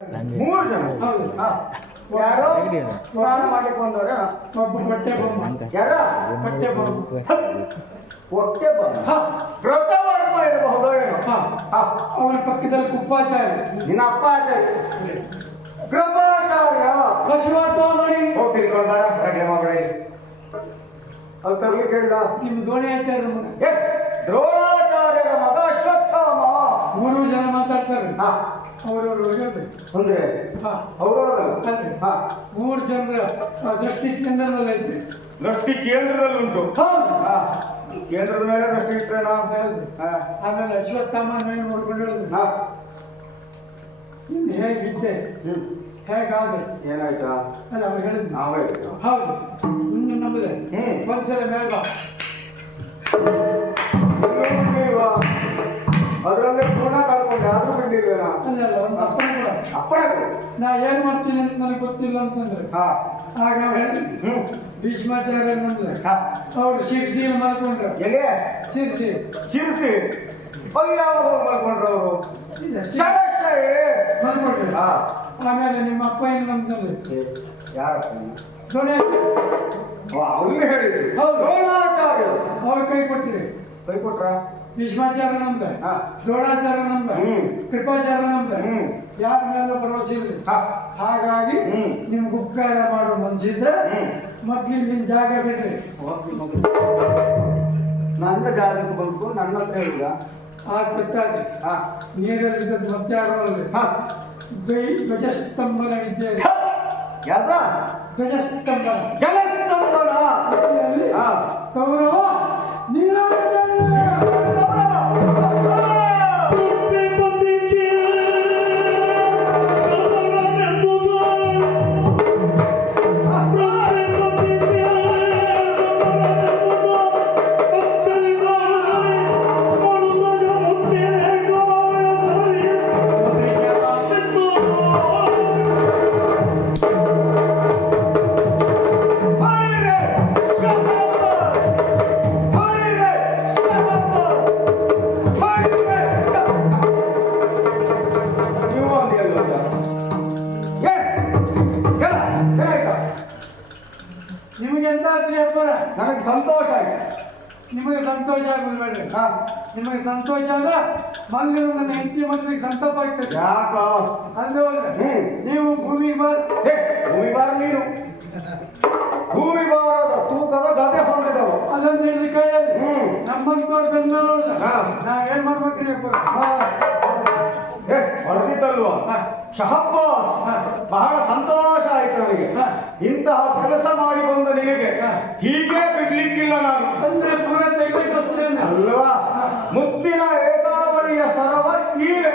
ಮೂರು ಜನ. ಯಾರೋ ಸ್ನಾನ ಮಾಡ್ಲಿಕ್ಕೆ ಬಂದವ್ರೆ. ಒಬ್ಬ ಹೊಟ್ಟೆ ಬಂದ. ಯಾರ ಹೊಟ್ಟೆ ಬಂದ. ಹೊಟ್ಟೆ ಬಂದ. ವ್ರತವರ್ಮ ಇರಬಹುದು ಏನೋ. ಅವನ ಪಕ್ಕದಲ್ಲಿ ಕುಪ್ಪಾಚಾರ್ಯ. ನಿನ್ನ ಅಪ್ಪ ಆಚಾರ್ಯ. ಕೃಪಾಚಾರ್ಯ. ಬಸವತ್ವಮಣಿ. ಹೋಗಿ ತಿಳ್ಕೊಂಡು ಬಾರ. ಹಾಗೆ ಮಾಡಿ. ಅವ್ರು ತರ್ಲಿಕ್ಕೆ ಹೇಳ. ನಿಮ್ಮ ದ್ರೋಣಾಚಾರ್ಯ ದ್ರೋಣಾಚಾರ್ಯರ ಮಗ ಅಶ್ವತ್ಥಾಮ. ಮೂರು ಜನ ಮಾತಾಡ್ತಾರೆ. ಅವರವರು ಅಂದ್ರೆ ಮೂರು ಜನರ ದೃಷ್ಟಿ ಕೇಂದ್ರದಲ್ಲಿ ಐತೆ. ದೃಷ್ಟಿ ಕೇಂದ್ರದಲ್ಲಿ ಉಂಟು. ಕೇಂದ್ರದ ಮೇಲೆ ದೃಷ್ಟಿ ಇಟ್ಟರೆ ಆಮೇಲೆ ಅಶ್ವತ್ಥಾಮ ನೋಡ್ಕೊಂಡು ಹೇಳಿದ್ರು ಇನ್ನು ಹೇಗಿದ್ದೆ ಹೇಗಾದ್ರೆ ಏನಾಯ್ತಾ ಅಲ್ಲ ಅವ್ರು ಹೇಳಿದ್ರು. ಹೌದು ಇನ್ನು ನಮ್ಮದೇ ಒಂದ್ಸಲ ಬೇಡ ಅದರಲ್ಲೇ ಪೂರ್ಣ ಕಳ್ಕೊಂಡೆ ಆದ್ರೂ ಬಿಟ್ಟಿಲ್ವೇನ. ಅಪ್ಪಣೆ ನಾ ಏನ್ ಮಾಡ್ತೀನಿ ಅಂತ ನನಗೆ ಗೊತ್ತಿಲ್ಲ ಅಂತಂದ್ರೆ ಆಗ ನಾವು ಹೇಳಿದ್ವಿ ಭೀಷ್ಮಾಚಾರ್ಯ ಅಂದ್ರೆ ಅವ್ರು ಶಿರ್ಸಿ ಮಾಡ್ಕೊಂಡ್ರು. ಎಲ್ಲಿ ಶಿರ್ಸಿ ಶಿರ್ಸಿ ಅವ್ರು ಯಾವಾಗ ಹೋಗಿ ಮಾಡ್ಕೊಂಡ್ರು ಅವರು ಮಾಡ್ಕೊಂಡ್ರು. ಆಮೇಲೆ ನಿಮ್ಮ ಅಪ್ಪ ಏನ್ ನಮ್ತಂದ್ರೆ ಯಾರಪ್ಪ ಅವ್ರಿಗೆ ಹೇಳಿದ್ರು. ದ್ರೋಣಾಚಾರ್ಯ ಅವ್ರು ಕೈ ಕೊಟ್ಟಿರಿ. ಕೈ ಕೊಟ್ರ ಭೀಷ್ಮಾಚಾರ್ಯ ನಮ್ದ ದ್ರೋಣಾಚಾರ್ಯ ನಮ್ದ ಕೃಪಾಚಾರ್ಯ ನಮ್ದ ಯಾರ ಮೇಲೆ ಭರವಸೆ ಇಲ್ಲ. ಹಾಗಾಗಿ ನಿಮ್ಗೆ ಉಪಕಾರ ಮಾಡೋ ಮನ್ಸಿದ್ರೆ ಮೊದ್ಲಿನ ನಿನ್ ಜಾಗ ಬಿಡ್ರಿ. ನನ್ನ ಜಾಗಕ್ಕೆ ಬಂತು ನನ್ನ ಹತ್ರ ಹೇಳಿದ ಆಗ ಗೊತ್ತಾಗ್ರಿ. ನೀರಲ್ಲಿದ್ದ ಮತ್ತೆ ಯಾರಲ್ಲಿ ಧ್ವಜಸ್ತಂಭನ ವಿದ್ಯೆ ಯಾವ್ದ ಧ್ವಜಸ್ತಂಭನ ಜಲಸ್ತಂಭನ ಕೌರವ ನೀರ ನನಗೆ ಸಂತೋಷ ಆಗಿದೆ. ನಿಮಗೆ ಸಂತೋಷ ಆಗುದು ಬೇಡ್ರಿ. ನಿಮಗೆ ಸಂತೋಷ ಅಂದ್ರೆ ಮಲ್ಲಿರು ನನ್ನ ಹೆಂಡತಿ ಮಕ್ಕಳಿಗೆ ಸಂತಾಪ ಆಗ್ತದೆ. ಯಾಕ ಅಂದ್ರೆ ಹೋದ್ರೆ ನೀವು ಭೂಮಿ ಬಾರ ನೀರು ಭೂಮಿ ಬಾರದ ತೂಕದ ಗದೆ ಹೊಂದಿದವು ಅದನ್ನು ಹಿಡಿದು ಕೈಯಲ್ಲಿ ನಮ್ಮಂತವ್ರ ಬೆನ್ನ ನೋಡಿದ ನಾವೇನ್ ಮಾಡ್ಬೇಕ್ರಿ ಹೊಡೆದಿದ್ದಲ್ವಾ ಶಹಬ್ಬಾಸ್. ಬಹಳ ಸಂತೋಷ ಆಯ್ತು ನನಗೆ. ಇಂತಹ ಕೆಲಸ ಮಾಡಿ ಬಂದ ನಿನಗೆ ಹೀಗೆ ಬಿಡ್ಲಿಕ್ಕಿಲ್ಲ ನಾನು ಅಂದ್ರೆ ಪೂರ ತೆಗೆದುಕೊಳ್ತೇನೆ ಅಲ್ವಾ. ಮುತ್ತಿನ ಏಕಾವಳಿಯ ಸರವ ಈವೆ,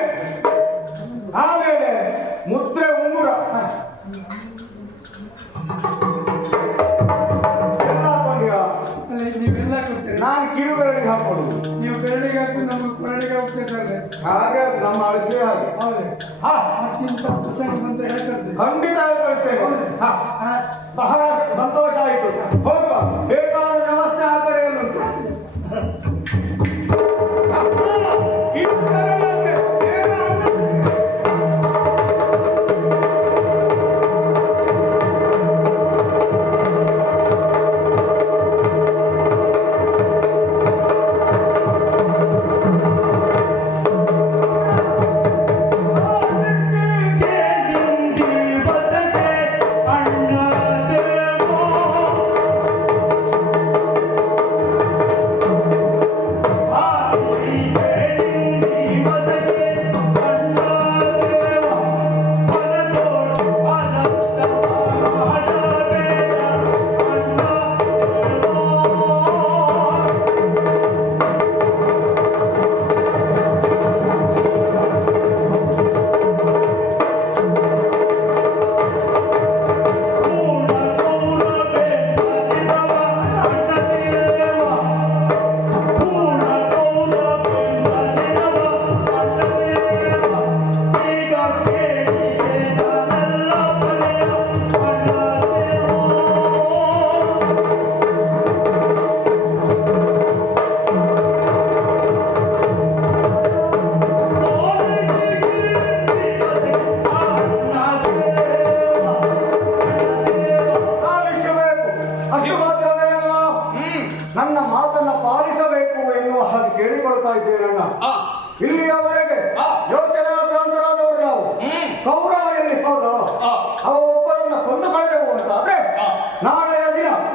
ಆಮೇಲೆ ಮುದ್ರೆ ಉಂಗುರ ನೀವೆಲ್ಲ ಕೊಡ್ತೀರಿ. ನಾನು ಕಿರು ಬೆರಳಿಗೆ ಹಾಕೊಳ್ಳುದು, ನೀವು ಬೆರಳಿಗೆ ಹಾಕಿ ನಮ್ಮ ಕೊರಳಿಗೆ ಹೋಗ್ತಿದ್ದಾರೆ. ಹಾಗೆ ನಮ್ಮ ಅಳತೆ ಹಾಗೆ. ಹೌದು ಮತ್ತಿಂತ ಪುಸ್ತಕ ಬಂದ್ರೆ ಹೇಳ್ಕಳಿಸಿ. ಖಂಡಿತ ಹೇಳ್ಕಳಿಸ್ತೇನೆ. ಬಹಳ ಸಂತೋಷ ಆಯಿತು. ಹೋಗುವ ಬೇಕಾದ ವ್ಯವಸ್ಥೆ ಆ ಕಡೆ ಉಂಟು.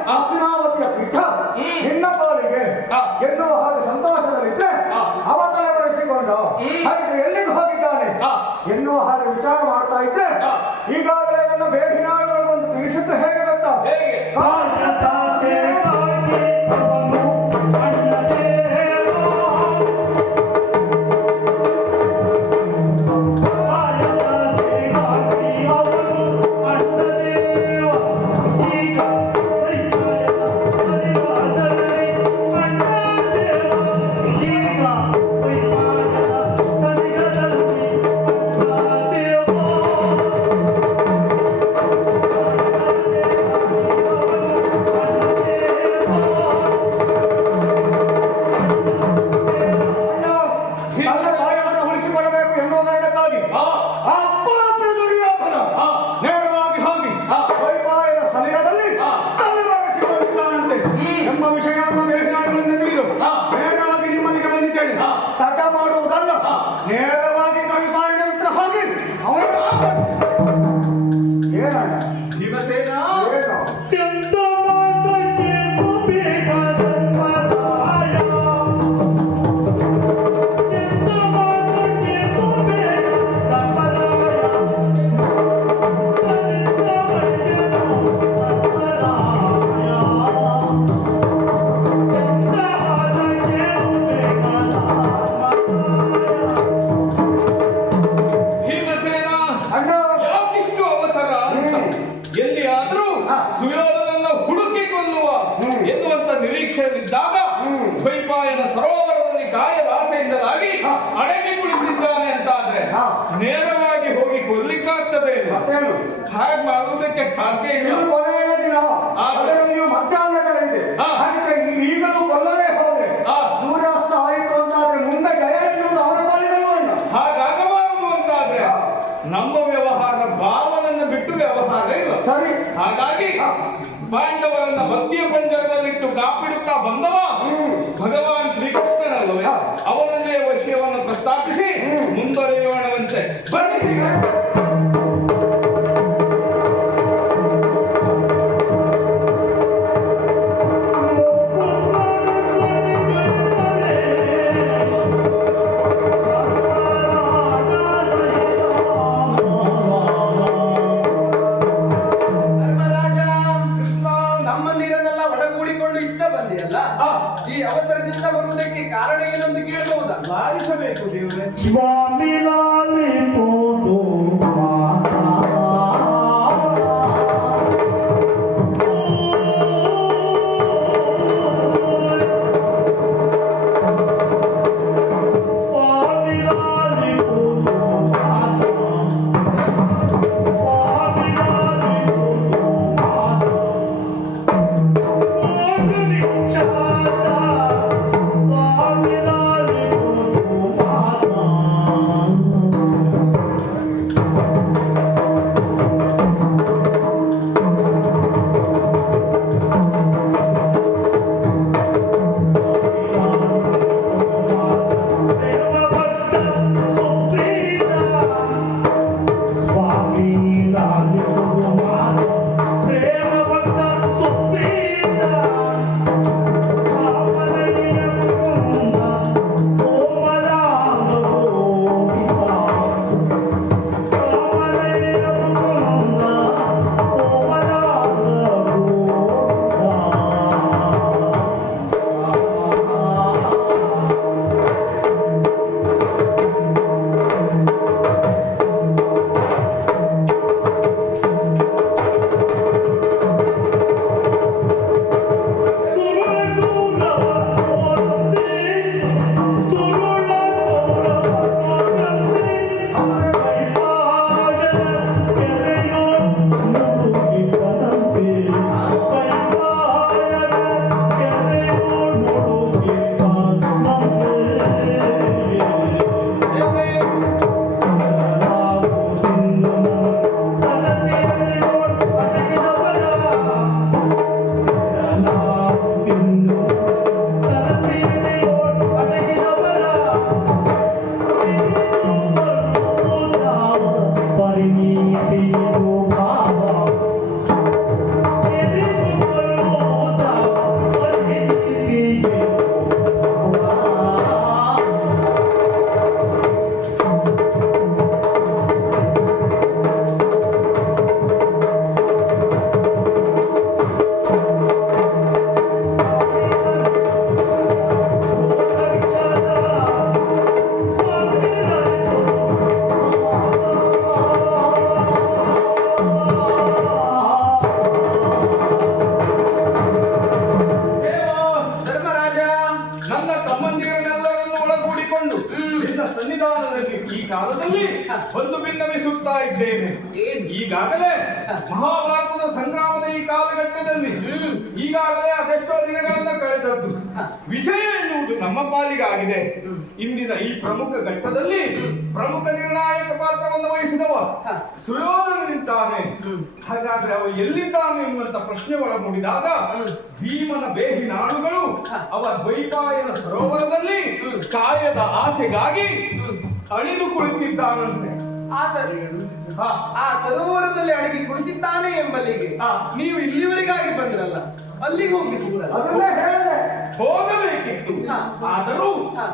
ಹಸ್ತಿನಾವತಿಯ ಪೀಠ ನಿನ್ನ ಪಾಲಿಗೆ ಎನ್ನುವ ಹಾಗೆ ಸಂತೋಷದಲ್ಲಿದ್ರೆ ಅವ ತಲೆವರೆಸಿಕೊಂಡು ಹಾಗಿದ್ರೆ ಎಲ್ಲಿಗೆ ಹೋಗಿದ್ದಾನೆ ಎನ್ನುವ ಹಾಗೆ ವಿಚಾರ ಮಾಡ್ತಾ ಇದ್ರೆ ಈಗಾಗಲೇ ನನ್ನ ಬೇಹಿನಾಗಳು ಒಂದು ತಿಳಿಸಿದ್ದು ಹೇಗೆ ಗೊತ್ತಾ? ನೇರವಾಗಿ ಕವಿಪಾಯನ ಹತ್ರ ಹೋಗಿ ಭೀಮಸೇನ ನಿರೀಕ್ಷೆಯಲ್ಲಿದ್ದಾಗ ದ್ವೈಪಾಯನ ಸರೋವರದಲ್ಲಿ ಗಾಯದ ಆಸೆಯಿಂದಾಗಿ ಅಡಗಿ ಕುಳಿತಿದ್ದಾನೆ ಅಂತಾದ್ರೆ ನೇರವಾಗಿ ಹೋಗಿ ಕೊಲ್ಲಿಕ್ಕಾಗ್ತದೆ. ಹಾಗೆ ಮಾಡುವುದಕ್ಕೆ ಸಾಧ್ಯ ಇಲ್ಲ. ಕೊನೆಯ ದಿನ ನೀವು ಮಧ್ಯಾಹ್ನಗಳಿದೆ ಈಗಲೂ ಕೊಲ್ಲಲೇ ಹೋದ್ರೆ ಸೂರ್ಯಾಸ್ತ ಆಯಿತು ಅಂತಾದ್ರೆ ಮುಂದೆ ಜಯ ಎನ್ನುವುದು ಅವರ ಪಾಲಿನಲ್ವಲ್ಲ. ಹಾಗಾಗಬಾರದು ಅಂತಾದ್ರೆ ನಮ್ಮ ವ್ಯವಹಾರ ಭಾವನನ್ನು ಬಿಟ್ಟು ವ್ಯವಹಾರ ಇಲ್ಲ. ಸರಿ, ಹಾಗಾಗಿ ಪಾಂಡವರನ್ನ ಭಕ್ತಿಯ ಪಂಜರದಲ್ಲಿಟ್ಟು ಕಾಪಿಡುತ್ತಾ ಬಂದವ ಭಗವಾನ್ ಶ್ರೀಕೃಷ್ಣನಲ್ಲವೇ ಅವನಲ್ಲೇ ವಿಷಯವನ್ನು ಪ್ರಸ್ತಾಪಿಸಿ ಮುಂದುವರಿಯೋಣವಂತೆ. ಬನ್ನಿ. ಈ ಅವಸರದಿಂದ ಬರುವುದಕ್ಕೆ ಕಾರಣ ಏನೆಂದು ಕೇಳಬಹುದಾ? ಲಾಲಿಸಬೇಕು ದೇವರೇ. ಸ್ವಾಮಿ ಲಾಲಿ ಪೋದು ಏನು? ಈಗಾಗಲೇ ಮಹಾಭಾರತದ ಸಂಗ್ರಾಮದ ಈ ಕಾಲಘಟ್ಟದಲ್ಲಿ ಈಗಾಗಲೇ ಅದೆಷ್ಟೋ ದಿನಗಳನ್ನ ಕಳೆದದ್ದು. ವಿಜಯ ಎನ್ನುವುದು ನಮ್ಮ ಪಾಲಿಗಾಗಿದೆ. ಇಂದಿನ ಈ ಪ್ರಮುಖ ಘಟ್ಟದಲ್ಲಿ ಪ್ರಮುಖ ನಿರ್ಣಾಯಕ ಪಾತ್ರವನ್ನು ವಹಿಸಿದವ ಸುಯೋಧನ ನಿಂತಾನೆ. ಹಾಗಾದ್ರೆ ಅವ ಎಲ್ಲಿದ್ದಾನೆ ಎನ್ನುವಂತ ಪ್ರಶ್ನೆ ಒಳ ಮೂಡಿದಾಗ ಭೀಮನ ಬೇಹಿ ನಾಡುಗಳು ಅವ ದ್ವೈಪಾಯನ ಸರೋವರದಲ್ಲಿ ಕಾಯದ ಆಸೆಗಾಗಿ ಅಳಿದು ಕುಳಿತಿದ್ದಾನಂತೆ. ಆದರೆ ಆ ಸರೋವರದಲ್ಲಿ ಅಡಗಿ ಕುಳಿತಿದ್ದಾನೆ ಎಂಬಲ್ಲಿಗೆ ನೀವು ಇಲ್ಲಿವರೆಗಾಗಿ ಬಂದ್ರಲ್ಲ, ಅಲ್ಲಿಗೆ ಹೋಗ್ಲಿಕ್ಕೆ ಅದನ್ನೇ ಹೇಳಿದೆ. ಹೋಗಬೇಕಿತ್ತು. ಆದರೂ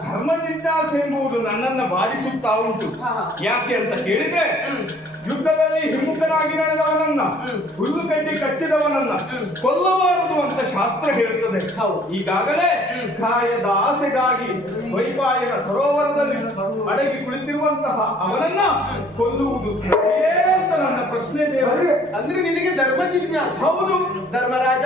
ಧರ್ಮ ಜಿಜ್ಞಾಸೆ ಎಂಬುದು ನನ್ನನ್ನ ಬಾಧಿಸುತ್ತಾ ಉಂಟು. ಯಾಕೆ ಅಂತ ಕೇಳಿದ್ರೆ ಯುದ್ಧದಲ್ಲಿ ಹಿಮ್ಮುಖನಾಗಿ ನಡೆದವನನ್ನ, ಹುಲ್ಲು ಕಡ್ಡಿ ಕಚ್ಚಿದವನನ್ನ ಕೊಲ್ಲಬಾರದು ಅಂತ ಶಾಸ್ತ್ರ ಹೇಳುತ್ತದೆ. ಈಗಾಗಲೇ ಕಾಯದ ಆಸೆಗಾಗಿ ವೈಪಾಯನ ಸರೋವರದಲ್ಲಿ ಅಡಗಿ ಕುಳಿತಿರುವಂತಹ ಅವನನ್ನ ಕೊಲ್ಲುವುದು ಸರಿಯೇ ಅಂತ ನನ್ನ ಪ್ರಶ್ನೆ ದೇವರಿಗೆ. ಅಂದ್ರೆ ನಿನಗೆ ಧರ್ಮ ಜಿಜ್ಞಾಸೆ? ಹೌದು ಧರ್ಮರಾಜ,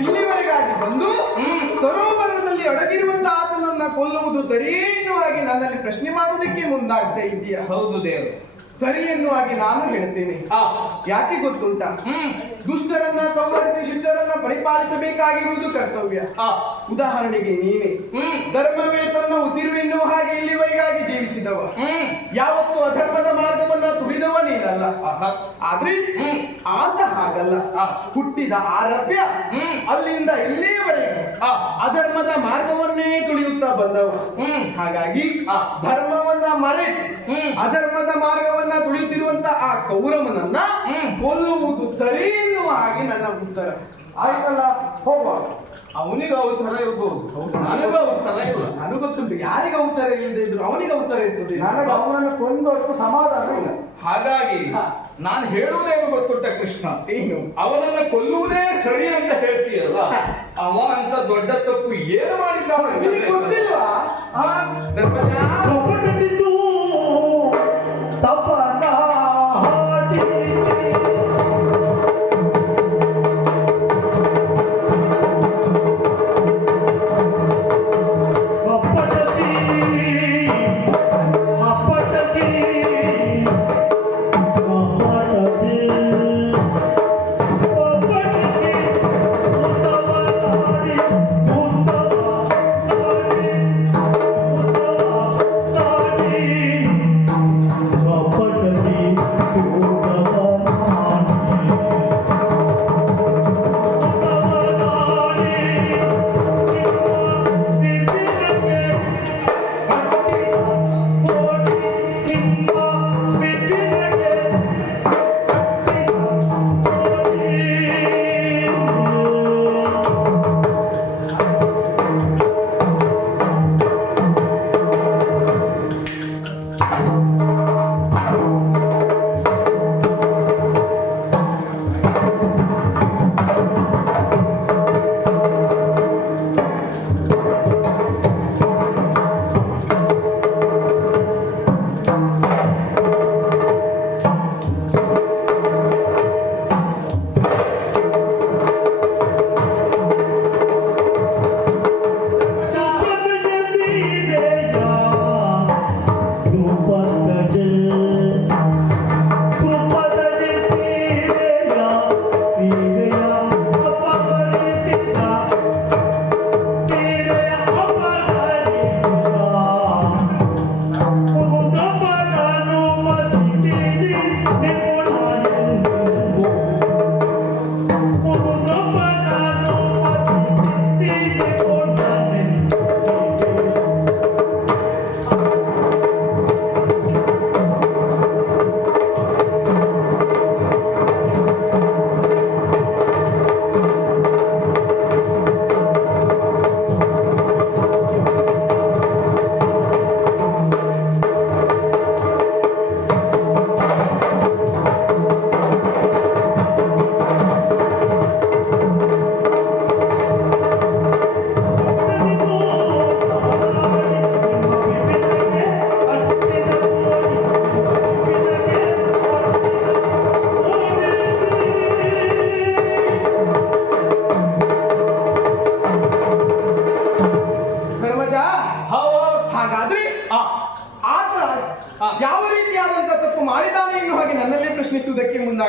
ಇಲ್ಲಿವರೆಗಾಗಿ ಬಂದು ಸರೋವರದಲ್ಲಿ ಅಡಗಿರುವಂತಹ ಆತನನ್ನ ಕೊಲ್ಲುವುದು ಸರಿ ಎನ್ನುವಾಗಿ ನನ್ನಲ್ಲಿ ಪ್ರಶ್ನೆ ಮಾಡುವುದಕ್ಕೆ ಮುಂದಾಗ್ತಾ ಇದೆಯಾ? ಹೌದು ದೇವರು, ಸರಿ ಎನ್ನುವಾಗಿ ನಾನು ಹೇಳ್ತೇನೆ. ಯಾಕೆ ಗೊತ್ತುಂಟ? ದುಷ್ಟರನ್ನ ಸಂಹರಿಸಿ ಶಿಷ್ಟರನ್ನ ಪರಿಪಾಲಿಸಬೇಕಾಗಿರುವುದು ಕರ್ತವ್ಯ. ಉದಾಹರಣೆಗೆ ನೀನೆ ಧರ್ಮವೇ ತನ್ನ ಉಸಿರು ಎನ್ನುವ ಹಾಗೆ ಇಲ್ಲಿವರೆಗಾಗಿ ಜೀವಿಸಿದವ. ಯಾವತ್ತೂ ಅಧರ್ಮದ ಮಾರ್ಗವನ್ನ ತುಳಿದವ ನೀನಲ್ಲ. ಆದ್ರೆ ಆತ ಹಾಗಲ್ಲ. ಹುಟ್ಟಿದ ಆರಭ್ಯ ಅಲ್ಲಿಂದ ಇಲ್ಲಿಯವರೆಗೆ ಅಧರ್ಮದ ಮಾರ್ಗವನ್ನೇ ತುಳಿಯುತ್ತಾ ಬಂದವ. ಹಾಗಾಗಿ ಧರ್ಮವನ್ನ ಮರೆತು ಅಧರ್ಮದ ಮಾರ್ಗವನ್ನ ತುಳಿಯುತ್ತಿರುವಂತ ಆ ಕೌರವನನ್ನ ಕೊಲ್ಲುವುದು ಸರಿ ಎನ್ನುವ ಹಾಗೆ ನನ್ನ ಉತ್ತರ. ಆಯ್ತಲ್ಲ, ಹೋಗುವ. ಅವನಿಗೆ ಅವಸರ ಇರ್ಬೋದು, ನನಗೂ ಅವಸರ ಇಲ್ಲ. ನನಗೆ ಗೊತ್ತುಂಟು, ಯಾರಿಗೆ ಅವಸರ ಇಲ್ಲದೆ ಇದ್ರು ಅವನಿಗೆ ಅವಸರ ಇರ್ತದೆ. ನನಗೆ ಅವನನ್ನು ಕೊಂದವರೆಗೂ ಸಮಾಧಾನ ಇಲ್ಲ. ಹಾಗಾಗಿ ನಾನು ಹೇಳುವುದೇನು ಗೊತ್ತುಂಟ ಕೃಷ್ಣ, ಏನು? ಅವನನ್ನ ಕೊಲ್ಲುವುದೇ ಸರಿ ಅಂತ ಹೇಳ್ತೀಯಲ್ಲ, ಅವ ಅಂತ ದೊಡ್ಡ ತಪ್ಪು ಏನು ಮಾಡಿದ್ದಾನೆ ನಿನಗೆ ಗೊತ್ತಿಲ್ವಾ?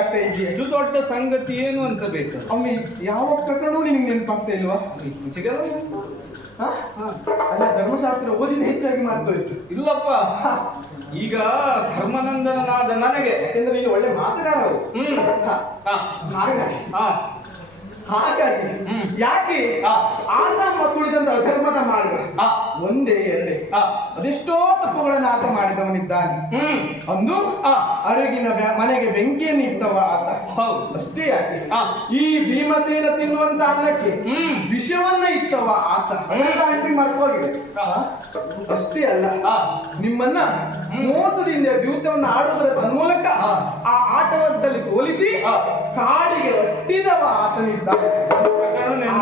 ಮುಂದಾಗ್ತಾ ಇದೆಯಾ? ಇದು ದೊಡ್ಡ ಸಂಗತಿ ಏನು ಅಂತ ಬೇಕು. ಒಮ್ಮೆ ಯಾವ ಪ್ರಕರಣವೂ ನಿನಗೆ ನೆನಪಾಗ್ತಾ ಇಲ್ವಾ? ಅಲ್ಲ, ಧರ್ಮಶಾಸ್ತ್ರ ಓದಿದ ಹೆಚ್ಚಾಗಿ ಮಾಡ್ತೋಯ್ತು. ಇಲ್ಲಪ್ಪ, ಈಗ ಧರ್ಮನಂದನಾದ ನನಗೆ, ಯಾಕೆಂದ್ರೆ ನೀನು ಒಳ್ಳೆ ಮಾತುಗಾರ ಅವರು. ಹಾಗಾಗಿ ಯಾಕೆ ಆತ ತುಳಿದಂತ ಅಧರ್ಮದ ಮಾರ್ಗ ಒಂದೇ ಎರಡೇ, ಅದೆಷ್ಟೋ ತಪ್ಪುಗಳನ್ನು ಆತ ಮಾಡಿದವನಿದ್ದಾನೆ. ಒಂದು ಅರಗಿನ ಮನೆಗೆ ಬೆಂಕಿಯನ್ನು ಇತ್ತವ ಆತ. ಅಷ್ಟೇ ಯಾಕೆ ಈ ಭೀಮಸೇನ ತಿನ್ನುವಂತ ಅನ್ನಕ್ಕೆ ವಿಷವನ್ನ ಇತ್ತವ ಆತ. ಮಾಡ್ಕೋಗಿದೆ. ಅಷ್ಟೇ ಅಲ್ಲ, ನಿಮ್ಮನ್ನ ಮೋಸದಿಂದ ದ್ಯೂತವನ್ನು ಆಡುವುದರ ಮೂಲಕ ಆ ಆಟವದಲ್ಲಿ ಸೋಲಿಸಿ ಕಾಡಿಗೆ ಒಟ್ಟಿದವ ಆತನಿದ್ದ.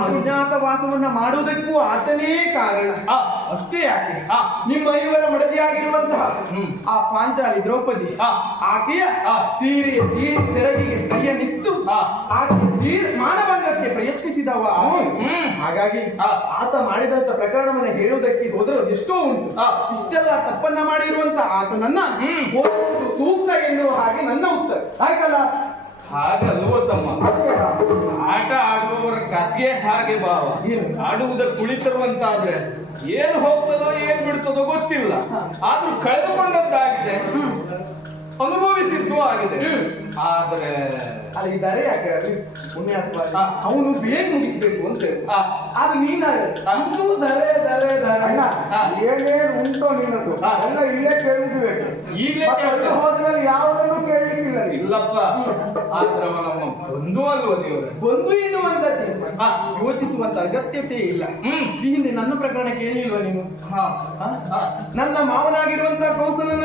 ಅಜ್ಞಾತವಾಸವನ್ನ ಮಾಡುವುದಕ್ಕೂ ಆತನೇ ಕಾರಣ. ಅಷ್ಟೇ ಯಾಕೆ ನಿಮ್ಮ ಐವರ ಮಡದಿಯಾಗಿರುವಂತಹ ಆ ಪಾಂಚಾಲಿ ದ್ರೌಪದಿ ಆಕೆಯ ಸೀರೆಯ ಸೆರಗಿಗೆ ಕೈಯನ್ನಿತ್ತು ಆಕೆ ಮಾನಭಂಗಕ್ಕೆ ಪ್ರಯತ್ನಿಸಿದವ. ಹಾಗಾಗಿ ಆತ ಮಾಡಿದಂತ ಪ್ರಕರಣವನ್ನ ಹೇಳುವುದಕ್ಕೆ ಹೋದರೆ ಎಷ್ಟೋ ಉಂಟು. ಇಷ್ಟೆಲ್ಲ ತಪ್ಪನ್ನ ಮಾಡಿರುವಂತ ಆತನನ್ನ ಓದುವುದು ಸೂಕ್ತ ಎನ್ನುವ ಹಾಗೆ ನನ್ನ ಉತ್ತರ. ಆಯ್ತಲ್ಲ, ಹಾಗಲ್ವೋ ತಮ್ಮ, ಆಟ ಆಡುವವರ ಕಥೆ ಹಾಗೆ ಭಾವ. ಆಡುವುದಕ್ಕೆ ಕುಳಿತಿರುವಂತಾದ್ರೆ ಏನು ಹೋಗ್ತದೋ ಏನ್ ಬಿಡ್ತದೋ ಗೊತ್ತಿಲ್ಲ. ಆದ್ರೂ ಕಳೆದುಕೊಂಡದ್ದಾಗಿದೆ, ಅನುಭವಿಸಿದ್ದು ಆಗಿದೆ. ಆದ್ರೆ ಅಲ್ಲಿದ್ದಾರೆ ಯಾಕೆ ಪುಣ್ಯಾತ್ಮ ಅವನು ಬೇಗ ಮುಗಿಸ್ಬೇಕು ಅಂತ ಹೇಳಿ. ಆದ್ರೆ ನೀನು ದರೆ ದರೆ ಏನೇನು ಉಂಟೋ ನೀನದು ಎಲ್ಲ ಇಲ್ಲೇ ಕೇಳಿಸ್ಬೇಕು. ಈಗಲೇ ಹೋದ್ಮೇಲೆ ಯಾವುದನ್ನು ಕೇಳಲಿಕ್ಕಿಲ್ಲ. ಇಲ್ಲಪ್ಪ, ಆದ್ರೆ ನಮ್ಮ ಬಂಧು ಅಲ್ವ ದೇವರು. ಬಂಧು ಎನ್ನುವಂತದ್ದು ಯೋಚಿಸುವಂತ ಅಗತ್ಯತೆ ಇಲ್ಲ. ಈ ಹಿಂದೆ ನನ್ನ ಪ್ರಕರಣ ಕೇಳಿಲ್ವ ನೀನು? ನನ್ನ ಮಾವನಾಗಿರುವಂತ ಕೌಸಲನ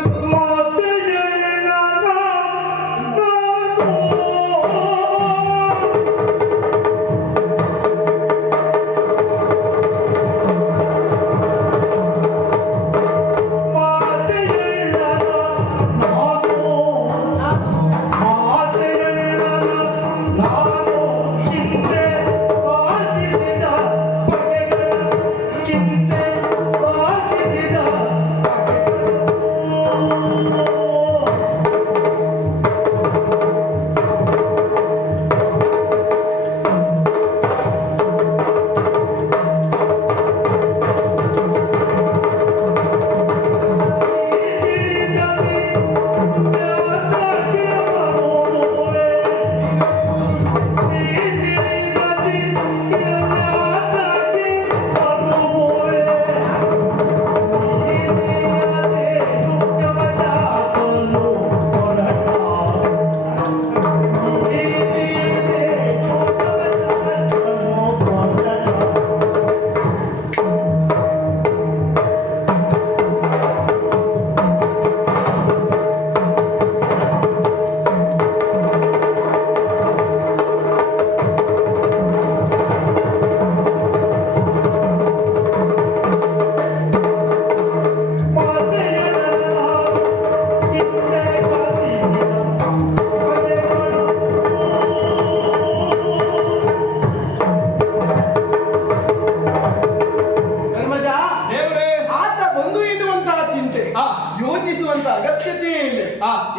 ಯೋಚಿಸುವಂತ ಅಗತ್ಯತೆಯೇ ಇಲ್ಲ.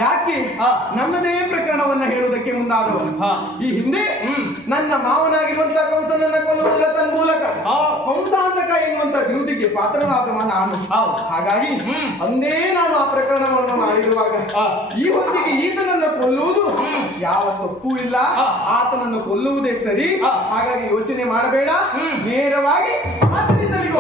ಯಾಕೆ ನನ್ನದೇ ಪ್ರಕರಣವನ್ನ ಹೇಳುವುದಕ್ಕೆ ಮುಂದಾದವ. ಈ ಹಿಂದೆ ನನ್ನ ಮಾವನಾಗಿರುವಂತಹ ಕಂಸನನ್ನ ಕೊಲ್ಲುವುದರ ತನ್ಮೂಲಕ ಕಂಸಾಂತಕ ಎನ್ನುವಂತ ಬಿರುದಿಗೆ ಪಾತ್ರನಾದವ ನಾನು. ಹಾಗಾಗಿ ಅಂದೇ ನಾನು ಆ ಪ್ರಕರಣವನ್ನು ಮಾಡಿರುವಾಗ ಈ ಹೊತ್ತಿಗೆ ಈತನನ್ನು ಕೊಲ್ಲುವುದು ಯಾವ ತಪ್ಪು ಇಲ್ಲ, ಆತನನ್ನು ಕೊಲ್ಲುವುದೇ ಸರಿ. ಹಾಗಾಗಿ ಯೋಚನೆ ಮಾಡಬೇಡ, ನೇರವಾಗಿ ಆತನಿಂದಲಿಗೆ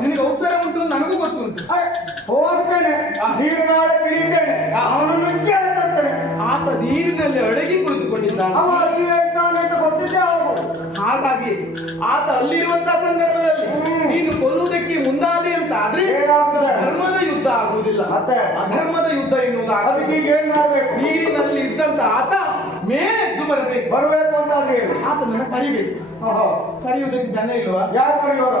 ನಿನಗೆ ಅವಸರ ಉಂಟು, ನನಗೂ ಗೊತ್ತುಂಟು. ಹೋಗ್ತೇನೆ, ಆತ ನೀರಿನಲ್ಲಿ ಅಡಗಿ ಕುಳಿತುಕೊಂಡಿದ್ದಾನೆ. ಹಾಗಾಗಿ ಆತ ಅಲ್ಲಿರುವಂತಹ ಸಂದರ್ಭದಲ್ಲಿ ನೀನು ಕೊಲ್ಲುವುದಕ್ಕೆ ಮುಂದಾದೆ ಅಂತ ಆದ್ರೆ ಧರ್ಮದ ಯುದ್ಧ ಆಗುವುದಿಲ್ಲ. ಅಧರ್ಮದ ಯುದ್ಧ ಎನ್ನುವುದಾಗಬೇಕು. ನೀರಿನಲ್ಲಿ ಇದ್ದಂತ ಆತ ಮೇಲೆ ಎದ್ದು ಬರಬೇಕು ಅಂತ ಆತನನ್ನ ಕರಿಬೇಕು. ಕರೆಯುವುದಕ್ಕೆ ಜನ ಇಲ್ವಾ? ಯಾರು ಕರೆಯೋರು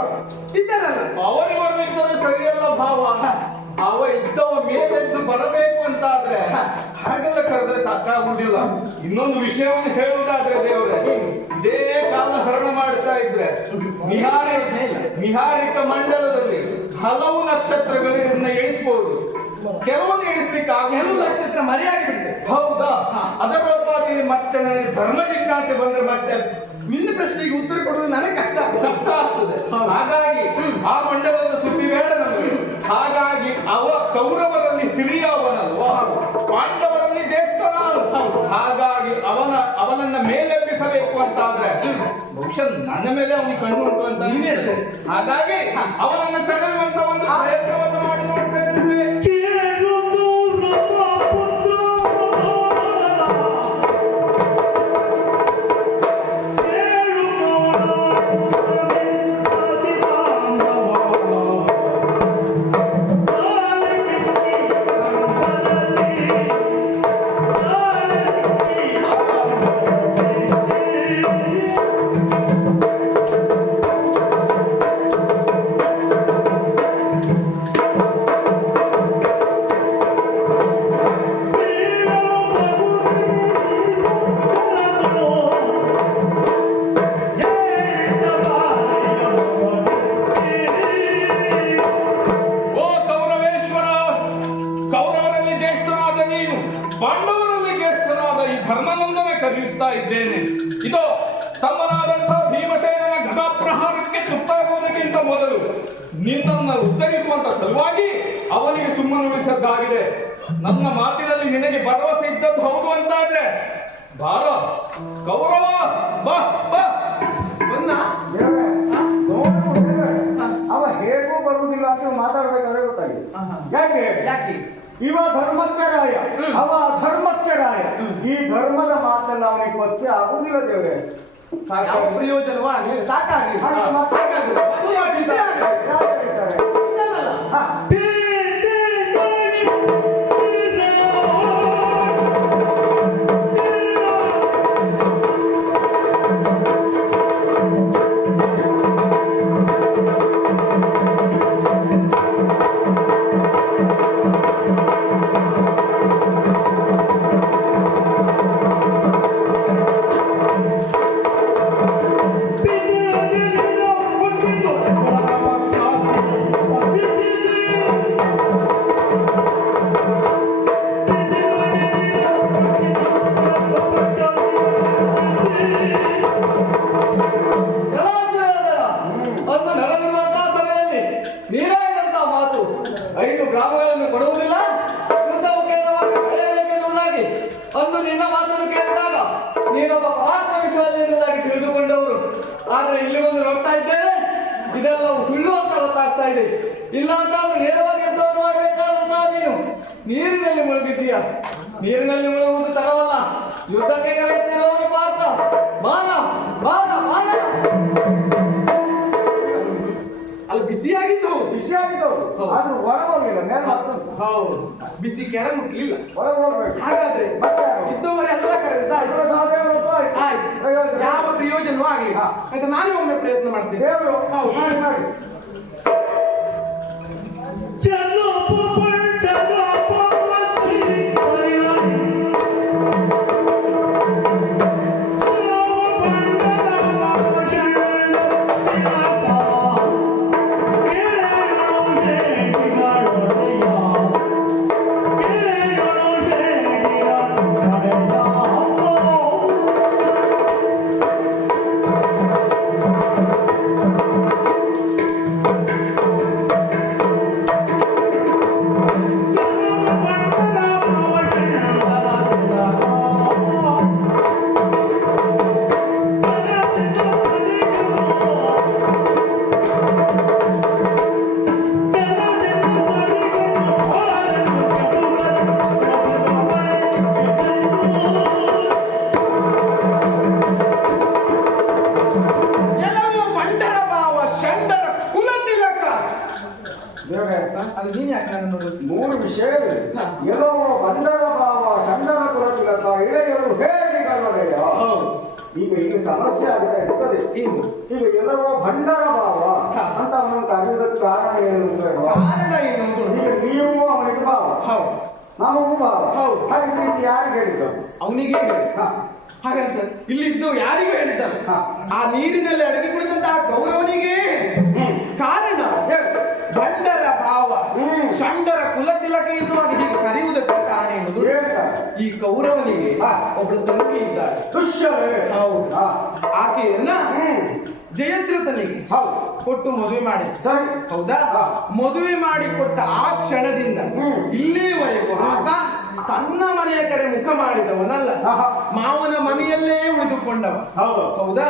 ಇದ್ದಾರಲ್ಲ, ಅವರಿವರು ಇದ್ದರೆ ಸರಿಯಲ್ಲ ಭಾವ. ಅವ ಇದ್ದವ ಮೇಲೆದ್ದು ಬರಬೇಕು ಅಂತಾದ್ರೆ ಹಾಗೆಲ್ಲ ಕರೆದ್ರೆ ಸಾಕಾಗುವುದಿಲ್ಲ. ಇನ್ನೊಂದು ವಿಷಯವನ್ನು ಹೇಳುವುದಾದ್ರೆ ದೇವರೇ, ಇದೇ ಕಾಲ ಹರಣ ಮಾಡ್ತಾ ಇದ್ರೆ ನಿಹಾರಿಕ ಮಂಡಲದಲ್ಲಿ ಹಲವು ನಕ್ಷತ್ರಗಳನ್ನ ಎಣಿಸಬಹುದು, ಕೆಲವೊಂದು ಎಣಿಸ್ಲಿಕ್ಕೆ ಕೆಲವು ನಕ್ಷತ್ರ ಮರೆಯಾಗಿ ಬಿಡುತ್ತೆ. ಹೌದಾ? ಅದರ ಹೊರತಾಗಿ ಮತ್ತೆ ನನಗೆ ಧರ್ಮ ಜಿಜ್ಞಾಸೆ ಬಂದ್ರೆ ಮತ್ತೆ ನಿನ್ನ ಪ್ರಶ್ನೆಗೆ ಉತ್ತರ ಕೊಡುವುದು ನನಗೆ ಕಷ್ಟ ಆಗ್ತದೆ. ಹಾಗಾಗಿ ಆ ಮಂಡಲದ ಸುದ್ದಿ ಬೇಡ ನಮಗೆ. ಹಾಗಾಗಿ ಕೌರವರಲ್ಲಿ ಹಿರಿಯ ಅವನಲ್ವಾ, ಪಾಂಡವರಲ್ಲಿ ಜ್ಯೇಷ್ಠನಾನು. ಹಾಗಾಗಿ ಅವನನ್ನ ಮೇಲೆಬ್ಬಿಸಬೇಕು ಅಂತಾದ್ರೆ ಬಹುಶಃ ನನ್ನ ಮೇಲೆ ಅವನಿಗೆ ಕಣ್ಣು ಉಂಟು ಅಂತ ನೀನೇ ಸರಿ. ಹಾಗಾಗಿ ಅವನನ್ನು ಕರೆಯುವಂತ ಒಂದು ಪ್ರಯತ್ನವನ್ನು ಮಾಡಿ ನೋಡ್ತೇನೆ. ಪಾಂಡವರಲ್ಲಿ ಜ್ಯೇಷ್ಠನಾದ ಈ ಧರ್ಮನಂದನ ಕರೆಯುತ್ತಾ ಇದ್ದೇನೆ. ಇದು ತಮ್ಮನಾದಂಥ ಭೀಮಸೇನನ ಗದಾಪ್ರಹಾರಕ್ಕೆ ತುತ್ತಾಗುವುದಕ್ಕಿಂತ ಮೊದಲು ನಿನ್ನನ್ನು ಉತ್ತರಿಸುವಂತ ಸಲುವಾಗಿ ಅವನಿಗೆ ಸುಮ್ಮನುಳಿಸದ್ದಾಗಿದೆ. ನನ್ನ ಮಾತಿನಲ್ಲಿ ನಿನಗೆ ಭರವಸೆ ಇದ್ದದ್ದು ಹೌದು ಅಂತಾದ್ರೆ ಬಾರ ಕೌರವ, ಬಾ ಬಾ. ಅವ ಹೇಗೂ ಬರುವುದಿಲ್ಲ ಅಂತ ಮಾತಾಡ್ಬೇಕಾದ್ರೆ ಗೊತ್ತಾಗಿದೆ. ಯಾಕೆ ಇವ ಧರ್ಮಕ್ಕೆ ರಾಯ, ಅವ ಅಧರ್ಮಕ್ಕೆ ರಾಯ. ಈ ಧರ್ಮದ ಮಾತಲ್ಲ ಅವನಿಗೆ ಗೊತ್ತೇ ಆಗುದಿಲ್ಲ ದೇವ್ರೆ. ಪ್ರಯೋಜನವೂ ಆಗಲಿ, ಸಾಕಾಗಲಿ. ಗ್ರಾಮಗಳನ್ನು ಕೊಡುವುದಿಲ್ಲ, ಯುದ್ಧ ಮುಖೇನವಾಗಿ ಪಡೆಯಬೇಕೆನ್ನುವುದಾಗಿ ಅಂದು ನಿನ್ನ ಮಾತನ್ನು ಕೇಳಿದಾಗ ನೀನೊಬ್ಬ ಪರಾಕ್ರಮಶಾಲಿ ಎನ್ನುವುದಾಗಿ ತಿಳಿದುಕೊಂಡವರು. ಆದ್ರೆ ಇಲ್ಲಿ ಬಂದು ನೋಡ್ತಾ ಇದ್ದೇನೆ, ಇದೆಲ್ಲವೂ ಸುಳ್ಳು ಅಂತ ಗೊತ್ತಾಗ್ತಾ ಇದೆ. ಇಲ್ಲ ಅಂತಾದ್ರೆ ನೇರವಾಗಿ ಯುದ್ಧವನ್ನು ಮಾಡಬೇಕಾದಂತಹ ನೀನು ನೀರಿನಲ್ಲಿ ಮುಳುಗಿದ್ದೀಯ. ನೀರಿನಲ್ಲಿ ಮುಳುಗುವುದು ತರವಲ್ಲ, ಯುದ್ಧಕ್ಕೆ ಕರೆಯುತ್ತಿರುವವರು ಪಾರ್ಥ. ಬಾಣ ಬಾಣ ಬಾಣ. ಅಲ್ಲಿ ಬಿಸಿಯಾಗಿದ್ದು ಆದ್ರೂ ಒಳಗೆ ಹೋಗ್ಲಿಲ್ಲ, ಮೇಲೆ ಬರ್ತಂತ. ಹೌದು, ಬಿಸಿ ಕೆಳಗೆ ಮುಟ್ಲಿಲ್ಲ. ಒಳಗೆ ಹೋಗ್ಬೇಕು. ಹಾಗಾದ್ರೆ ಇದ್ದವರೆಲ್ಲ ಕರೆದಿದ್ದಾಯ್ತು. ಯಾವ ಪ್ರಯೋಜನವೂ ಆಗಲಿಲ್ಲ ಅಂತ ನಾನೇ ಒಮ್ಮೆ ಪ್ರಯತ್ನ ಮಾಡ್ತೀನಿ. ಹೌದು ಮಾಡಿ. ಸಮಸ್ಯೆ ಆಗ್ತಾ ಇರ್ತದೆ. ಏನು ಈಗ ಎಲ್ಲವೋ ಭಂಡರ ಭಾವ ಅಂತ ಅವನನ್ನು ಕರೆಯುವುದಕ್ಕೆ ಕಾರಣ ಏನು ಅಂತ ಹೇಳುವ. ಕಾರಣ ಏನು ಅಂತ ಉಂಟು. ಈಗ ನೀವು ಅವನಿಗೆ ಭಾವ, ಹೌದು ನಮಗೂ ಭಾವ. ಹೌದು. ಹಾಗೆ ರೀತಿ ಯಾರಿಗೆ ಹೇಳಿದ್ದು? ಅವನಿಗೆ ಹೇಳಿ ಹಾ ಹಾಗಂತ ಇಲ್ಲಿದ್ದು ಯಾರಿಗೂ ಹೇಳಿದ್ದಾರೆ. ಹಾ. ಆ ನೀರಿನಲ್ಲಿ ಅಡಗಿ ಕುಳಿತಂತ ಆ ಕೌರವನಿಗೆ ಕಾರಣ ಬಂಡರ ಭಾವ ಷಂಡರ ಕುಲತಿಲಕ ಎನ್ನುವಾಗ ಹೀಗೆ ಕರೆಯುವುದಕ್ಕೆ ಕಾರಣ ಎನ್ನುವುದು ಈ ಕೌರವನಿಗೆ ಒಬ್ಬ ತಂಗಿ ಇದ್ದಾರೆ. ಹೌದು. ಆಕೆಯನ್ನ ಜಯದ್ರಥನಿಗೆ ಕೊಟ್ಟು ಮದುವೆ ಮಾಡಿ. ಹೌದಾ? ಮದುವೆ ಮಾಡಿ ಕೊಟ್ಟ ಆ ಕ್ಷಣದಿಂದ ಇಲ್ಲಿವರೆಗೂ ಆತ ತನ್ನ ಮನೆಯ ಕಡೆ ಮುಖ ಮಾಡಿದವನಲ್ಲ, ಮಾವನ ಮನೆಯಲ್ಲೇ ಉಳಿದುಕೊಂಡವ. ಹೌದಾ?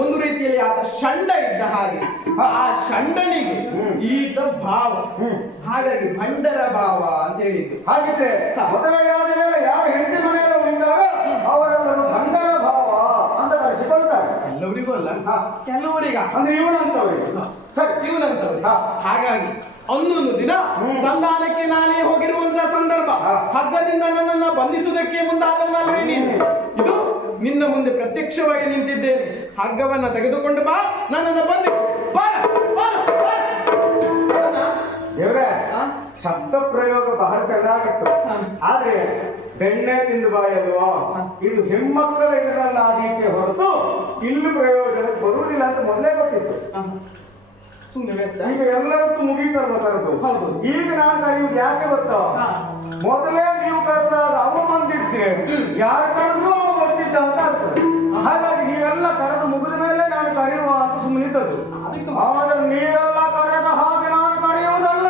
ಒಂದು ರೀತಿಯಲ್ಲಿ ಆತ ಷಂಡ ಇದ್ದ ಹಾಗೆ. ಆ ಷಂಡನಿಗೆ ಈತ ಭಾವ, ಹಾಗಾಗಿ ಭಂಡರ ಭಾವ ಅಂತ ಹೇಳಿದ್ದು. ಹಾಗಿದ್ರೆ ಮದುವೆಯಾದ ಮೇಲೆ ಯಾರು ಹೆಂಡತಿ ಮನೆಯಲ್ಲಿ ಉಳಿದಾಗ ಅವರೆಲ್ಲರೂ ಭಂಡರ ಭಾವ ಅಂತ ಕರೆಸಿಕೊಳ್ತಾರೆ. ಎಲ್ಲರಿಗೂ ಅಲ್ಲ, ಕೆಲವರಿಗ ಅಂದ್ರೆ ಇವನಂತವರಿಗೆ. ಸರಿ, ಇವನಂತವ್ರಿಗೆ. ಹಾಗಾಗಿ ಒಂದೊಂದು ದಿನ ಸಂಧಾನಕ್ಕೆ ನಾನೇ ಹೋಗಿರುವಂತಹ ಸಂದರ್ಭ, ಹಗ್ಗದಿಂದ ನನ್ನನ್ನು ಬಂಧಿಸುವುದಕ್ಕೆ ಮುಂದಾದವನಲ್ವೇ ನೀನು? ಇದು ನಿನ್ನ ಮುಂದೆ ಪ್ರತ್ಯಕ್ಷವಾಗಿ ನಿಂತಿದ್ದೇನೆ. ಹಗ್ಗವನ್ನ ತೆಗೆದುಕೊಂಡು ಬಾ, ನನ್ನನ್ನು ಬಂಧಿಸು. ದೇವ್ರೆ, ಶಬ್ದ ಪ್ರಯೋಗ ಬಹಳ ಚೆನ್ನಾಗಿತ್ತು. ಆದ್ರೆ ಬೆಣ್ಣೆ ತಿಂದು ಬಾಯಲ್ವಾ, ಇದು ಹೆಣ್ಮಕ್ಕಳ ಇದರಲ್ಲಿ ಆದೀತೆ ಹೊರತು ಇಲ್ಲಿ ಪ್ರಯೋಜನಕ್ಕೆ ಬರುವುದಿಲ್ಲ ಅಂತ ಮೊದಲೇ ಗೊತ್ತಿತ್ತು. ಈಗ ಎಲ್ಲರದ್ದು ಮುಗೀತಲ್ವ ಕರೆದು. ಈಗ ನಾನು ಕರೆಯುವುದು ಯಾಕೆ ಗೊತ್ತಾ? ಮೊದಲೇ ನೀವು ಕರೆದಾಗ ಅವ ಬಂದಿದ್ರೆ ಯಾರು ಕರೆದ್ರು ಅವ ಬರ್ತಿದ್ದ ಅಂತ ಆಗ್ತದೆ. ಹಾಗಾಗಿ ನೀವೆಲ್ಲ ಕರೆದು ಮುಗಿದ ಮೇಲೆ ನಾನು ಕರೆಯುವ ಅಂತ ಸುಮ್ಮನಿದ್ದದ್ದು. ಆದ್ರೆ ನೀವೆಲ್ಲ ಕರೆದ ಹಾಗೆ ನಾನು ಕರೆಯುವುದಲ್ಲ.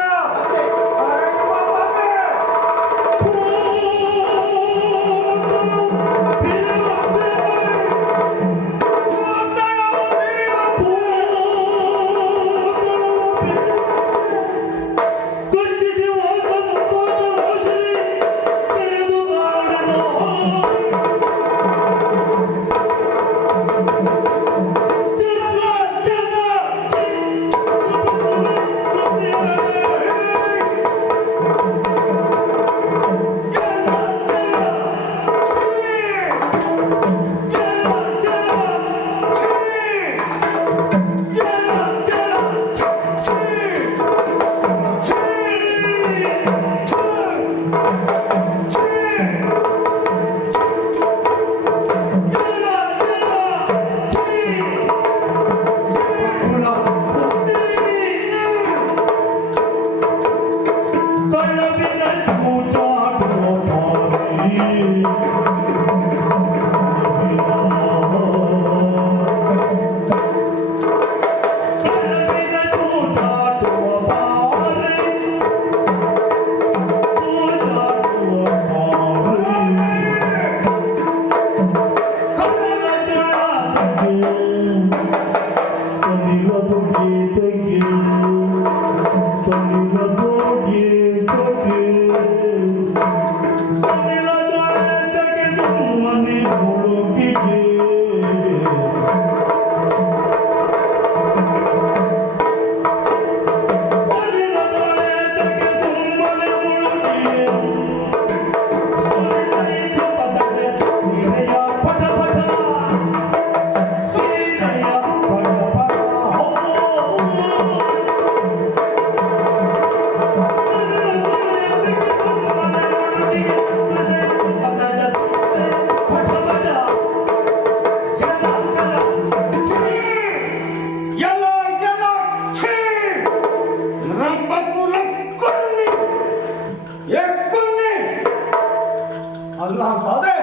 ಅಲ್ಲ ಅಂತಾದ್ರೆ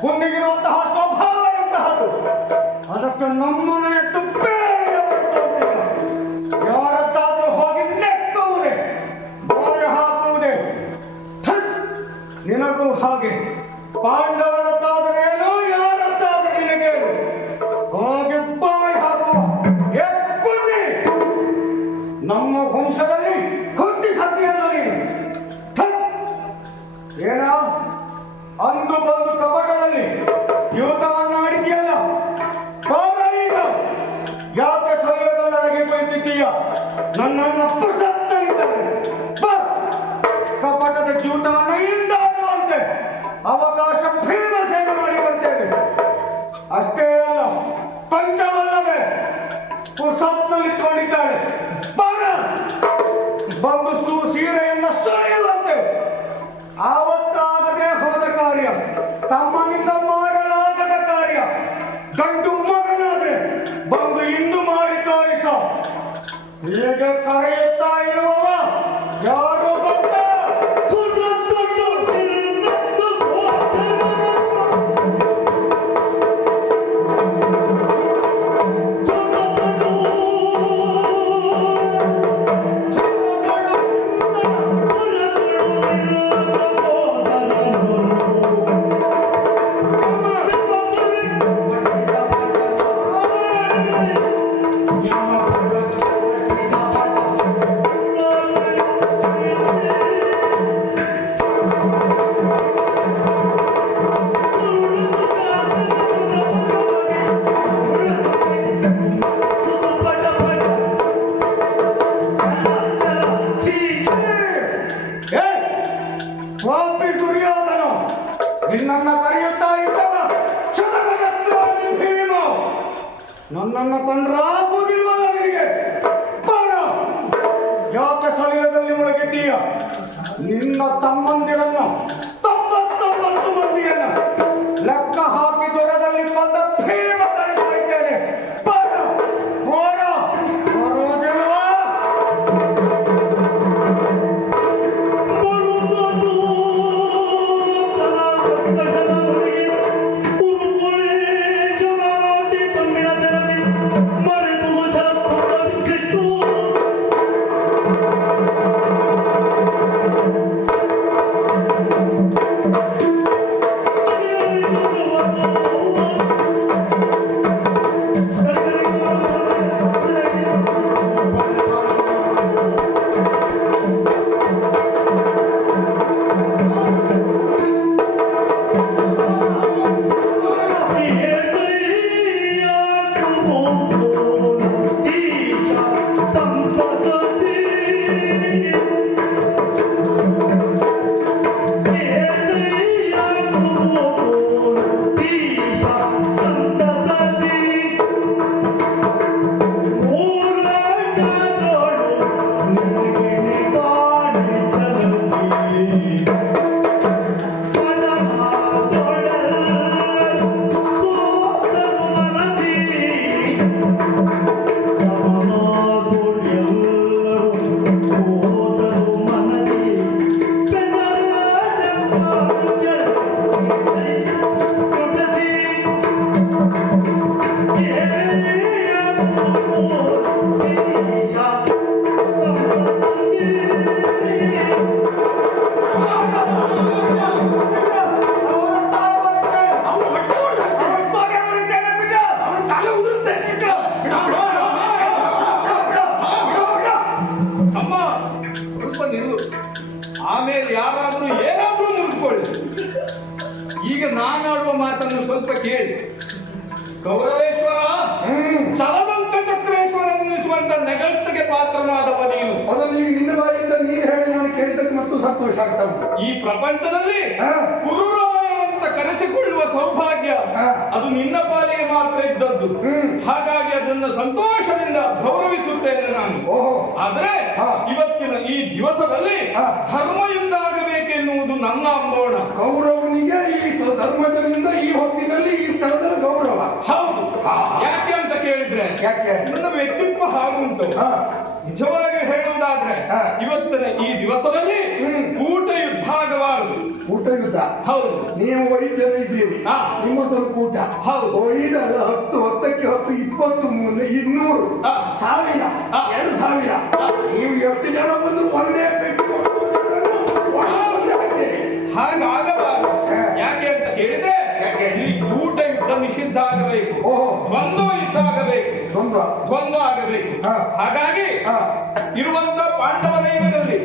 ಕುಂದಿಗಿರುವಂತಹ ಸ್ವಭಾವ ಎಂತಹದ್ದು. ಅದಕ್ಕೆ ನಮ್ಮನೆ ತುಪ್ಪೇ ಯಾರತ್ತಾದ್ರೂ ಹೋಗಿ ನೆಕ್ಕುವುದೇ, ಬೋರೆ ಹಾಕುವುದೇ. ನಿನಗೂ ಹಾಗೆ ಪಾಂಡವರತ್ತಾದರೇನು, ಯಾರತ್ತಾದ್ರೂ ನಿನಗೇನು ಹೋಗಿ ಬಾಯಿ ಹಾಕುವ ಎಕ್ಕುನ್ನಿ. ನಮ್ಮ ವಂಶದಲ್ಲಿ ಹುಟ್ಟಿ ಸತ್ಯಲ್ಲ ನೀನು. ಏನ ಅಂದು ಬಂದು ಕಬಡದಲ್ಲಿ ಯೂತವನ್ನಾಡಿದೆಯಲ್ಲ, ಈಗ ಯಾಕೆ ಸೊಳ್ಳೆಗಳೊಳಗೆ ಕುಳಿತಿದ್ದೀಯ? ನನ್ನನ್ನು ಪುಸತ್ತರಿದ್ದಾರೆ. ಕಪಟದ ಜೂತವನ್ನು ಹಿಂದಾಡುವಂತೆ ಅವಕಾಶ ಭೀಮಸೇನ ಮಾಡಿ ಬರ್ತೇನೆ. ಅಷ್ಟೇ ಅಲ್ಲ, ಇಲ್ಲಿಗೆ ಕರೆಯುತ್ತಾ ಇರುವವ ಯಾರು ಗೊತ್ತ? ಪಾಪಿ ದುರ್ಯೋಧನು ನಿನ್ನನ್ನ ಕರೆಯುತ್ತಾ ಇದ್ದವ ಚಂದ್ರಯಾತ್ರಾದಿ ಭೀಮ. ನನ್ನನ್ನ ಕಂಡ್ರಾಗುವುದಿಲ್ವಲ್ಲ ನಿನಗೆ? ಬಾರ, ಯಾಕೆ ಸಲಿಲದಲ್ಲಿ ಮುಳುಗಿದ್ದೀಯ? ನಿನ್ನ ತಮ್ಮಂದಿರನ್ನು 99 ಮಂದಿಯನ್ನ ಲೆಕ್ಕ ಹಾಕಿ ದೊರೆದಲ್ಲಿ ಕೊಂದ ಭೀಮ ಕರೆಯುತ್ತಾ ಇದ್ದೇನೆ. ಬಾರ, ಘೋರ ಬರೋದಿಲ್ವಾ? ಆಮೇಲೆ ಯಾರಾದ್ರೂ ಏನಾದ್ರೂ ಮುಗಿಸ್ಕೊಳ್ಳಿ. ಈಗ ನಾನಾಡುವ ಮಾತನ್ನು ಸ್ವಲ್ಪ ಕೇಳಿ. ಗೌರವೇಶ್ವರ, ಚಲದಂತ ಚಕ್ರೇಶ್ವರ ಎನ್ನಿಸುವಂತ ನೆಗಲ್ತಿಗೆ ಪಾತ್ರನಾದವ ನೀನು. ಅದನ್ನು ಈಗ ನಿನ್ನ ಬಾಯಿಂದ ನೀನು ಹೇಳಿ ನಾನು ಕೇಳಿದ್ದಕ್ಕೆ ಮತ್ತು ಸಂತೋಷ ಆಗ್ತಾ ಉಂಟು. ಈ ಪ್ರಪಂಚದಲ್ಲಿ ಕುರುರಾಯ ಅಂತ ಕರೆಸಿಕೊಳ್ಳುವ ಸೌಭಾಗ್ಯ ಅದು ನಿನ್ನ ಪಾಲಿಗೆ ಮಾತ್ರ ಇದ್ದದ್ದು. ಹಾಗಾಗಿ ಅದನ್ನು ಸಂತೋಷದಿಂದ ಗೌರವಿಸುತ್ತೇನೆ ನಾನು. ಆದ್ರೆ ಇವತ್ತಿನ ಈ ದಿವಸದಲ್ಲಿ ಧರ್ಮಯುದ್ಧ ಆಗಬೇಕೆನ್ನುವುದು ನನ್ನ ಅಂಬೋಣ. ಗೌರವನಿಗೆ ಈ ಧರ್ಮದಿಂದ ಈ ಹೊತ್ತಿನಲ್ಲಿ ಈ ಸ್ಥಳದಲ್ಲಿ ಗೌರವ. ಹೌದು. ಯಾಕೆ ಅಂತ ಕೇಳಿದ್ರೆ ನನ್ನ ವ್ಯಕ್ತಿತ್ವ ಹಾಗುಂಟು. ನಿಜವಾಗಿ ಹೇಳುವುದಾದ್ರೆ ಇವತ್ತಿನ ಈ ದಿವಸದಲ್ಲಿ ಕೂಟ ಯುದ್ಧ ಆಗಬಾರದು. ಕೂಟ ಯುದ್ಧ? ಹೌದು. ನೀವು 5 ಜನ ಇದ್ದೀರಿ, ನಿಮ್ಮದೊಂದು ಕೂಟ. ಹೌದು. 5 ಅಲ್ಲ, 10, 10ಕ್ಕೆ 10, 20, 200, 1000, 2000. ನೀವು ಎಷ್ಟು ಜನ ಬಂದು ಒಂದೇ ಪೆಟ್ಟು ಹಾಗಾಗಬಾರದು. ಯಾಕೆ ಅಂತ ಕೇಳಿದ್ರೆ ಈ ಕೂಟ ಯುದ್ಧ ನಿಷಿದ್ಧ ಆಗಬೇಕು. ದ್ವಂದ್ವ ಯುದ್ಧ ಆಗಬೇಕು. ದ್ವಂದ್ವ ಆಗಬೇಕು. ಹಾಗಾಗಿ ಇರುವಂತ ಪಾಂಡವ ದೈವರಲ್ಲಿ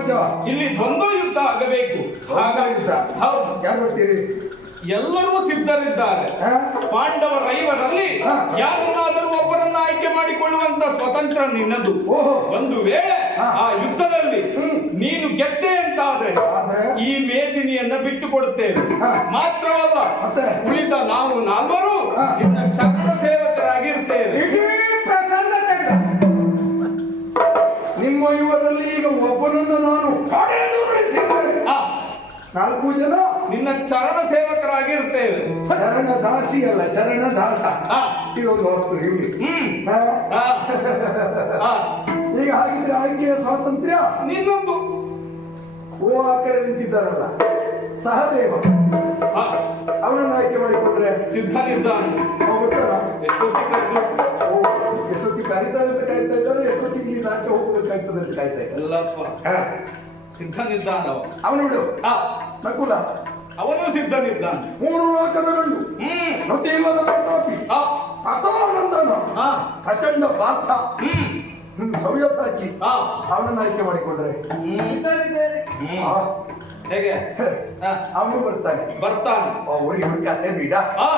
ಧ್ವಜ ಇಲ್ಲಿ ದ್ವಂದ್ವ ಯುದ್ಧ ಆಗಬೇಕು. ಹಾಗಾಗಿದ್ದ ಹೌದು, ಯಾರು ಬರ್ತೀರಿ? ಎಲ್ಲರೂ ಸಿದ್ಧರಿದ್ದಾರೆ. ಪಾಂಡವರ ಐವರಲ್ಲಿ ಹಾ. ಯಾರನ್ನಾದರೂ ಒಬ್ಬರನ್ನ ಆಯ್ಕೆ ಮಾಡಿಕೊಳ್ಳುವಂತ ಸ್ವತಂತ್ರ ನಿನ್ನದು. ಓಹೋ. ಒಂದು ವೇಳೆ ಹಾ. ಆ ಯುದ್ಧದಲ್ಲಿ ನೀನು ಗೆದ್ದೆ ಅಂತಾದ್ರೆ ಆದ್ರೆ? ಈ ಮೇದಿನಿಯನ್ನ ಬಿಟ್ಟು ಕೊಡುತ್ತೇವೆ. ಹಾ. ಮಾತ್ರವಲ್ಲ, ಮತ್ತೆ? ಉಳಿದ ನಾವು ನಾಲ್ವರು ಹಾ. ನಿನ್ನ ಚಕ್ರ ಸೇವಕರಾಗಿರ್ತೇವೆ. ಇಡೀ ಪ್ರಸನ್ನ ಚಕ್ರ. ನಿಮ್ಮ ಯುಗದಲ್ಲಿ ಈಗ ಒಬ್ಬನನ್ನು ನಾನು ಹೊಡೆದು ಉರುಳಿಸಿದ್ದೇನೆ. ಆ, 4 ಜನ ನಿನ್ನ ಚರಣ ಸೇವಕರಾಗಿರ್ತೇವೆ. ಚರಣ ದಾಸಿ ಅಲ್ಲ, ಚರಣ ದಾಸ. ಆ, ಇದೊಂದು ವಸ್ತು ಇಲ್ಲಿ. ಹಾ? ಆ, ಆ, ಈಗ ಹಾಗಿದ್ರೆ ಆಯ್ಕೆಯ ಸ್ವಾತಂತ್ರ್ಯ ನಿನ್ನೊಂದು ಓ ಆ ಕಡೆ ನಿಂತಿದ್ದಾರಲ್ಲ ಸಹದೇವ, ಆ, ಅವನನ್ನು ಆಯ್ಕೆ ಮಾಡಿಕೊಂಡ್ರೆ ಸಿದ್ಧನಿದ್ದಾನೆ. ಹೋಗುತ್ತಾನ? ಎಷ್ಟೊತ್ತಿಗೆ ಕರೆದು? ಓ, ಎಷ್ಟೊತ್ತಿಗೆ ಕರೀತಾರೆ ಅಂತ ಕಾಯ್ತಾ ಇದ್ದಾರೆ, ಎಷ್ಟೊತ್ತಿಗೆ ಇಲ್ಲಿ ನಾಚೆ ಹೋಗ್ಬೇಕಾಗ್ತದೆ ಅಂತ ಕಾಯ್ತಾ ಇದ್ದಾರೆ. ಅಲ್ಲಪ್ಪ, ಹಾ. ಸಿದ್ಧನಿದ್ದಾನವ. ಅವನು ಬಿಡು. ಆ, ನಕುಲ ಅವನು ಸಿದ್ಧನಿದ್ದಾನೆ. 3 ಲೋಕದ ಗಂಡು, ಪ್ರತಿ ಇಲ್ಲದ ಪ್ರತಾಪಿ, ಆ, ಅಥಾನಂದನ, ಆ, ಪ್ರಚಂಡ ಪಾರ್ಥ, ಸವ್ಯಸಾಚಿ, ಆ, ಅವನನ್ನು ಆಯ್ಕೆ ಮಾಡಿಕೊಂಡ್ರೆ ಆ, ಹೇಗೆ? ಆ, ಅವನು ಬರ್ತಾನೆ. ಬರ್ತಾನೆ. ಹುಡುಗಿ ಹುಡುಕಾತೆ ಬಿಡ. ಆ,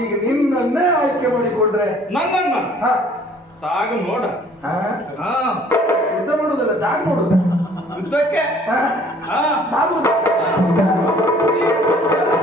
ಈಗ ನಿನ್ನನ್ನೇ ಆಯ್ಕೆ ಮಾಡಿಕೊಂಡ್ರೆ ನನ್ನನ್ನ ಹಾ, ತಾಗ ನೋಡ. ಹಾ, ಆ, ಯುದ್ಧ ಮಾಡುವುದಲ್ಲ, ಜಾಗ ಮಾಡುದು. ಯುದ್ಧಕ್ಕೆ. ಹಾ, ಆ, ಸಾಗುವುದು.